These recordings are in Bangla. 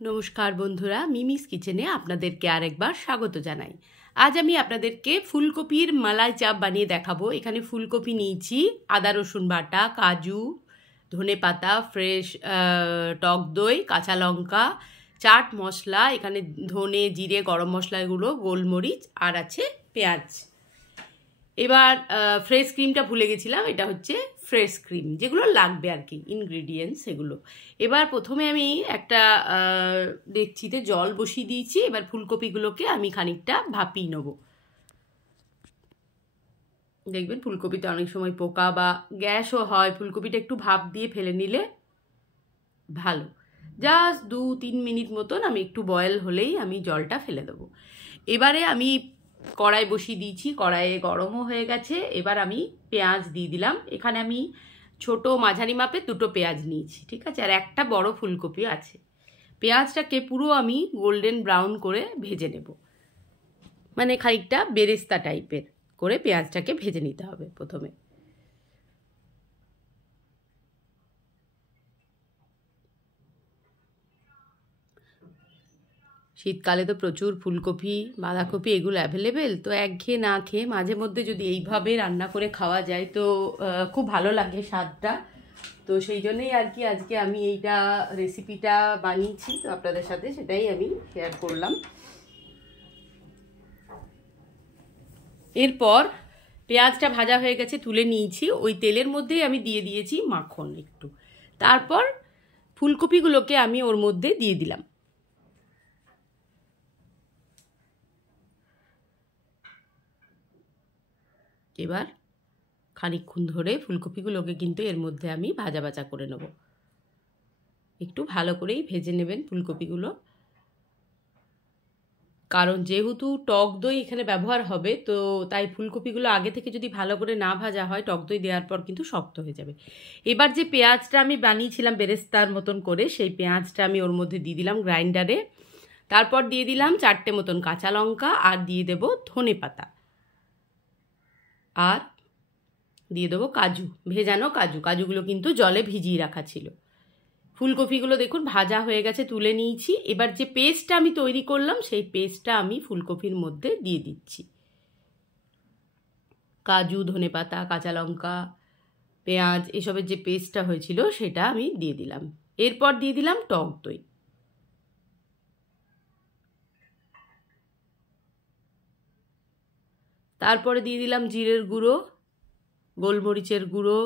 নমস্কার বন্ধুরা, মিমিস কিচেনে আপনাদেরকে আরেকবার স্বাগত জানাই। আজ আমি আপনাদেরকে ফুলকপির মালাই চাপ বানিয়ে দেখাবো। এখানে ফুলকপি নিয়েছি, আদা রসুন বাটা, কাজু, ধনেপাতা, ফ্রেশ টক দই, কাঁচা লঙ্কা, চাট মশলা, এখানে ধনে, জিরে, গরম মশলা, এগুলো, গোলমরিচ, আর আছে পেঁয়াজ। এবার ফ্রেশ ক্রিমটা ভুলে গেছিলাম, এটা হচ্ছে ফ্রেশ ক্রিম, যেগুলো লাগবে আর কি ইনগ্রিডিয়েন্টস এগুলো। এবার প্রথমে আমি একটা ডেকচিতে জল বসিয়ে দিয়েছি। এবার ফুলকপিগুলোকে আমি খানিকটা ভাপিয়ে নেব। দেখবেন ফুলকপিতে অনেক সময় পোকা বা গ্যাসও হয়, ফুলকপিটা একটু ভাপ দিয়ে ফেলে নিলে ভালো। জাস্ট 2-3 মিনিট মতন আমি একটু বয়েল হলেই আমি জলটা ফেলে দেবো। এবারে আমি কড়াই বসিয়ে দিয়েছি, কড়াইয়ে গরমও হয়ে গেছে। এবার আমি পেঁয়াজ দিয়ে দিলাম। এখানে আমি ছোট মাঝারি মাপের 2টো পেঁয়াজ নিয়েছি, ঠিক আছে, আর একটা বড় ফুলকপি আছে। পেঁয়াজটাকে পুরো আমি গোল্ডেন ব্রাউন করে ভেজে নেব, মানে খানিকটা বেরেস্তা টাইপের করে পেঁয়াজটাকে ভেজে নিতে হবে প্রথমে। শীতকালে তো প্রচুর ফুলকপি, বাঁধাকপি এগুলো অ্যাভেলেবেল, তো একঘেয়ে না খেয়ে মাঝে মধ্যে যদি এইভাবে রান্না করে খাওয়া যায় তো খুব ভালো লাগে স্বাদটা। তো সেই জন্যই আর কি আজকে আমি এইটা রেসিপিটা বানিয়েছি, তো আপনাদের সাথে সেটাই আমি শেয়ার করলাম। এরপর পেঁয়াজটা ভাজা হয়ে গেছে, তুলে নিয়েছি। ওই তেলের মধ্যেই আমি দিয়ে দিয়েছি মাখন একটু। তারপর ফুলকপিগুলোকে আমি ওর মধ্যে দিয়ে দিলাম। এবার খানিকক্ষণ ধরে ফুলকপিগুলোকে কিন্তু এর মধ্যে আমি ভাজা ভাজা করে নেব। একটু ভালো করেই ভেজে নেবেন ফুলকপিগুলো, কারণ যেহেতু টক দই এখানে ব্যবহার হবে, তো তাই ফুলকপিগুলো আগে থেকে যদি ভালো করে না ভাজা হয় টক দই দেওয়ার পর কিন্তু শক্ত হয়ে যাবে। এবার যে পেঁয়াজটা আমি বানিয়েছিলাম বেরেস্তার মতন করে, সেই পেঁয়াজটা আমি ওর মধ্যে দিয়ে দিলাম গ্রাইন্ডারে। তারপর দিয়ে দিলাম 4টে মতন কাঁচা লঙ্কা, আর দিয়ে দেবো ধনেপাতা, আর দিয়ে দেবো কাজু, ভেজানো কাজু। কাজুগুলো কিন্তু জলে ভিজিয়ে রাখা ছিল। ফুলকপিগুলো দেখুন ভাজা হয়ে গেছে, তুলে নিয়েছি। এবার যে পেস্টটা আমি তৈরি করলাম সেই পেস্টটা আমি ফুলকপির মধ্যে দিয়ে দিচ্ছি। কাজু, ধনেপাতা, কাঁচা লঙ্কা, পেঁয়াজ, এসবের যে পেস্টটা হয়েছিল সেটা আমি দিয়ে দিলাম। এরপর দিয়ে দিলাম টক দই। তারপরে দিয়ে দিলাম জিরের গুঁড়ো, গোলমরিচের গুঁড়ো,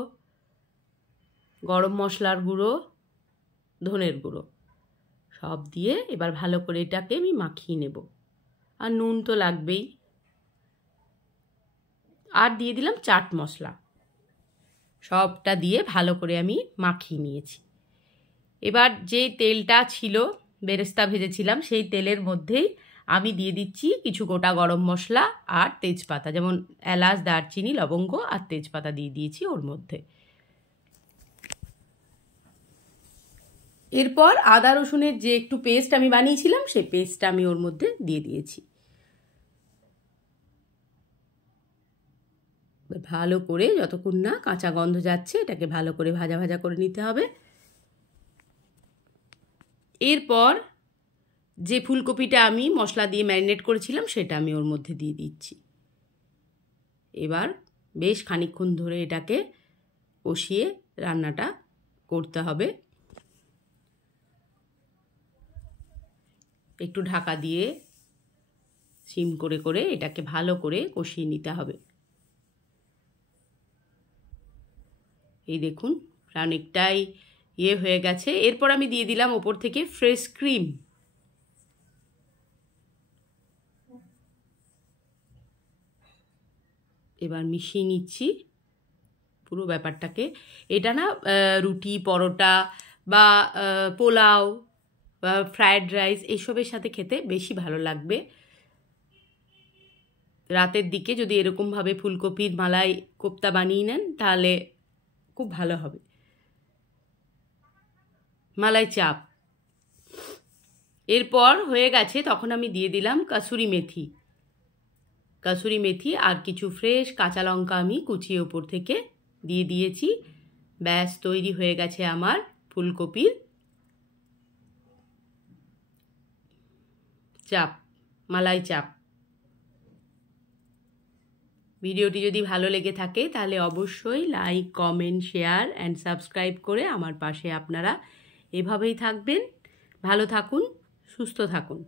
গরম মশলার গুঁড়ো, ধনের গুঁড়ো, সব দিয়ে এবার ভালো করে এটাকে আমি মাখিয়ে নেব। আর নুন তো লাগবেই। আর দিয়ে দিলাম চাট মশলা। সবটা দিয়ে ভালো করে আমি মাখিয়ে নিয়েছি। এবার যে তেলটা ছিল, বেরেস্তা ভেজেছিলাম, সেই তেলের মধ্যেই আমি দিয়ে দিচ্ছি কিছু গোটা গরম মশলা আর তেজপাতা, যেমন এলাচ, দারচিনি, লবঙ্গ আর তেজপাতা দিয়ে দিয়েছি ওর মধ্যে। এরপর আদা রসুনের যে একটু পেস্ট আমি বানিয়েছিলাম সেই পেস্টটা আমি ওর মধ্যে দিয়ে দিয়েছি। ভালো করে যতক্ষণ না কাঁচা গন্ধ যাচ্ছে এটাকে ভালো করে ভাজা ভাজা করে নিতে হবে। এরপর যে ফুলকপিটা আমি মশলা দিয়ে ম্যারিনেট করেছিলাম সেটা আমি ওর মধ্যে দিয়ে দিচ্ছি। এবার বেশ খানিকক্ষণ ধরে এটাকে কষিয়ে রান্নাটা করতে হবে। একটু ঢাকা দিয়ে সিম করে করে এটাকে ভালো করে কষিয়ে নিতে হবে। এই দেখুন অনেকটাই হয়ে গেছে। এরপর আমি দিয়ে দিলাম ওপর থেকে ফ্রেশ ক্রিম। এবার মিশিয়ে নিচ্ছি পুরো ব্যাপারটাকে। এটা না রুটি, পরোটা বা পোলাও বা ফ্রায়েড রাইস এইসবের সাথে খেতে বেশি ভালো লাগবে। রাতের দিকে যদি এরকমভাবে ফুলকপির মালাই কোপ্তা বানিয়ে নেন তাহলে খুব ভালো হবে। মালাই চাপ এরপর হয়ে গেছে, তখন আমি দিয়ে দিলাম কাসুরি মেথি আর কিছু ফ্রেশ কাঁচা লঙ্কা আমি কুচিয়ে ওপর থেকে দিয়ে দিয়েছি। ব্যাস তৈরি হয়ে গেছে আমার ফুলকপির চাপ, মালাই চাপ। ভিডিওটি যদি ভালো লেগে থাকে তাহলে অবশ্যই like, comment, share and subscribe করে আমার পাশে আপনারা এভাবেই থাকবেন। ভালো থাকুন, সুস্থ থাকুন।